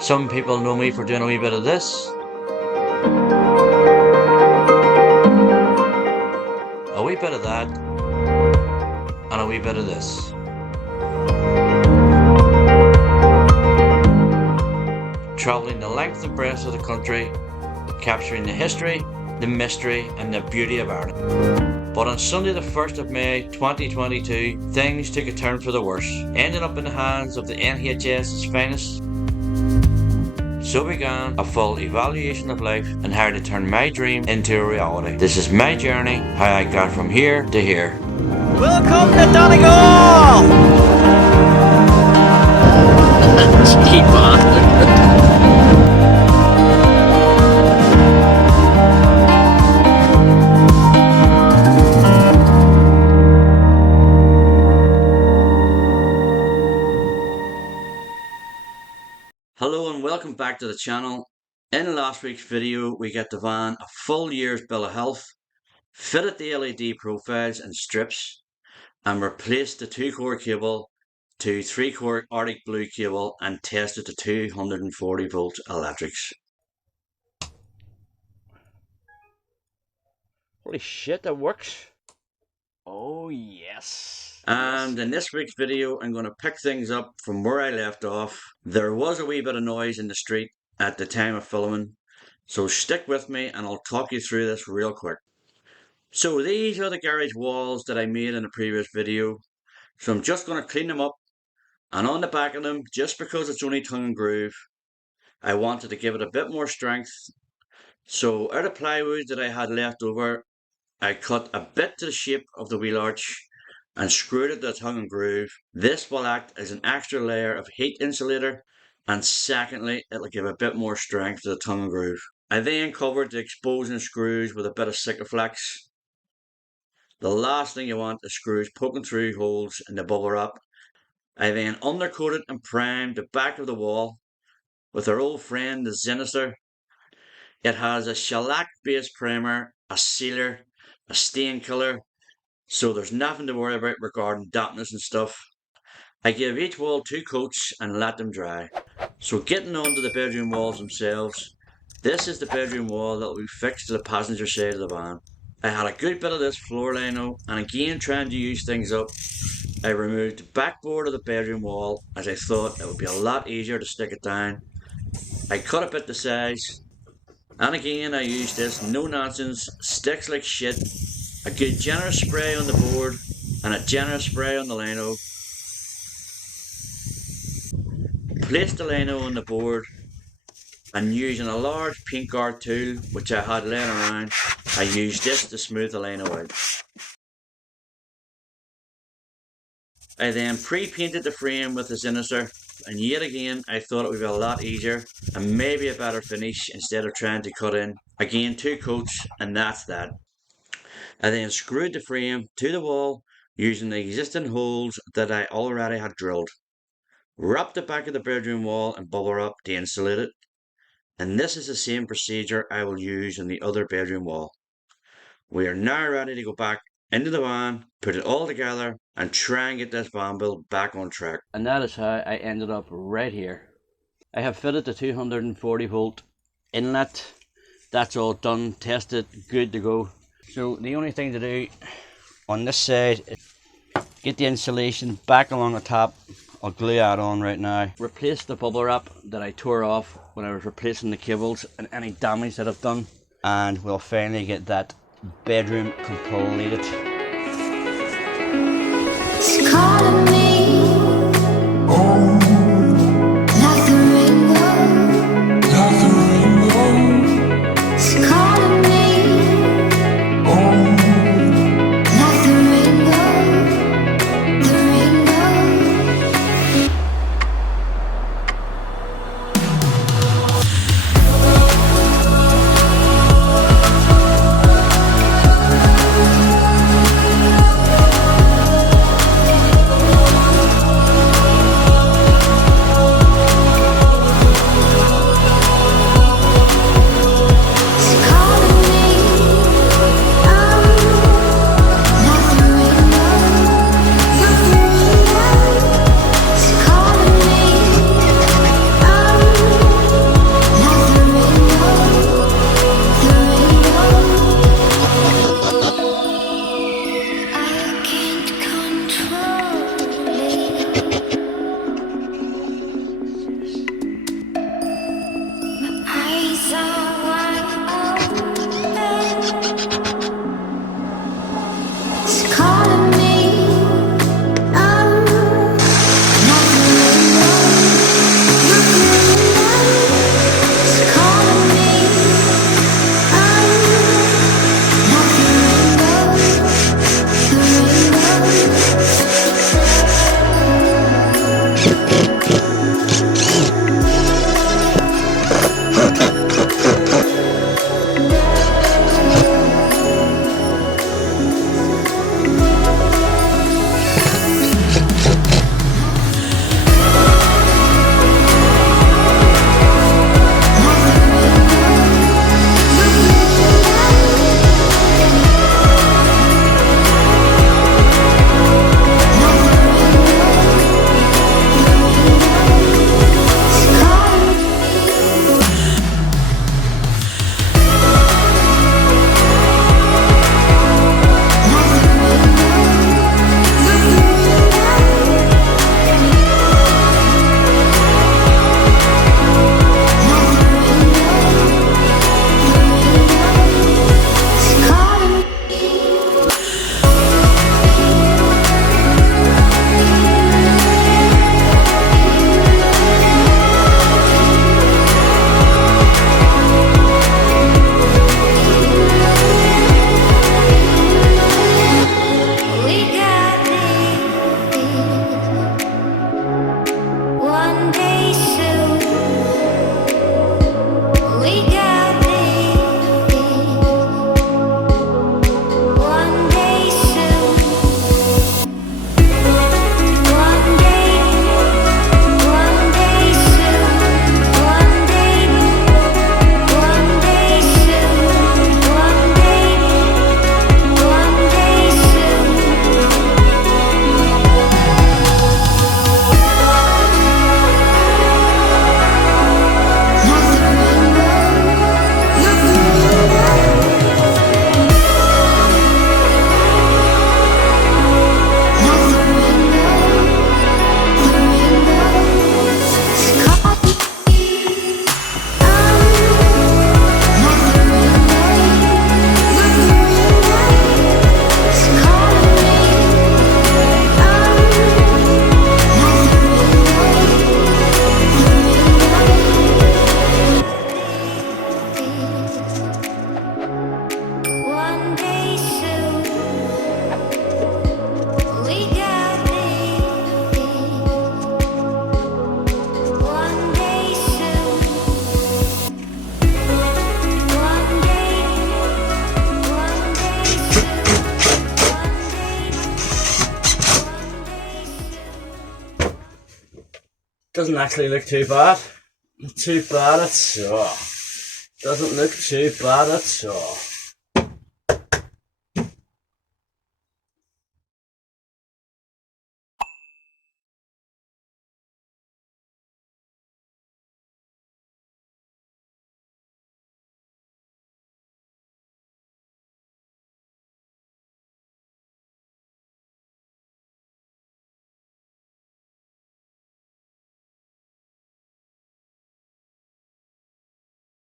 Some people know me for doing a wee bit of this, a wee bit of that, and a wee bit of this. Travelling the length and breadth of the country, capturing the history, the mystery, and the beauty of Ireland. But on Sunday the 1st of May 2022, things took a turn for the worse, ending up in the hands of the NHS's finest. So began a full evaluation of life and how to turn my dream into a reality. This is my journey, how I got from here to here. Welcome to Donegal! Cheap Hello and welcome back to the channel. In last week's video we got the van a full year's bill of health, fitted the LED profiles and strips, and replaced the 2-core cable to 3-core Arctic Blue cable and tested the 240 volt electrics. Holy shit, that works. Oh yes. And in this week's video I'm going to pick things up from where I left off. There was a wee bit of noise in the street at the time of filming, so stick with me and I'll talk you through this real quick. So these are the garage walls that I made in the previous video. So I'm just going to clean them up, and on the back of them, just because it's only tongue and groove, I wanted to give it a bit more strength. So out of plywood that I had left over, I cut a bit to the shape of the wheel arch and screwed it to the tongue and groove. This will act as an extra layer of heat insulator, and secondly, it'll give a bit more strength to the tongue and groove. I then covered the exposing screws with a bit of Sikaflex. The last thing you want is screws poking through holes in the bubble wrap. I then undercoated and primed the back of the wall with our old friend the Sinister. It has a shellac based primer, a sealer, a stain killer, so there's nothing to worry about regarding dampness and stuff. I gave each wall 2 coats and let them dry. So getting on to the bedroom walls themselves, this is the bedroom wall that will be fixed to the passenger side of the van. I had a good bit of this floor lino, and again trying to use things up, I removed the backboard of the bedroom wall as I thought it would be a lot easier to stick it down. I cut a bit the size, and again I used this no nonsense, sticks like shit, a good generous spray on the board and a generous spray on the lino. Placed the lino on the board, and using a large paint guard tool which I had laying around, I used this to smooth the lino out. I then pre-painted the frame with the Sinister, and yet again I thought it would be a lot easier and maybe a better finish instead of trying to cut in. Again 2 coats and that's that. I then screwed the frame to the wall using the existing holes that I already had drilled. Wrapped the back of the bedroom wall in bubble wrap to insulate it, and this is the same procedure I will use on the other bedroom wall. We are now ready to go back into the van, put it all together, and try and get this van build back on track. And that is how I ended up right here. I have fitted the 240 volt inlet. That's all done, tested, good to go. So the only thing to do on this side is get the insulation back along the top. I'll glue that on right now. Replace the bubble wrap that I tore off when I was replacing the cables and any damage that I've done. And we'll finally get that bedroom completed. It's calling me, like the rainbow. It's calling me, like the rainbow, the rainbow. Doesn't actually look too bad. Not too bad at all. Doesn't look too bad at all.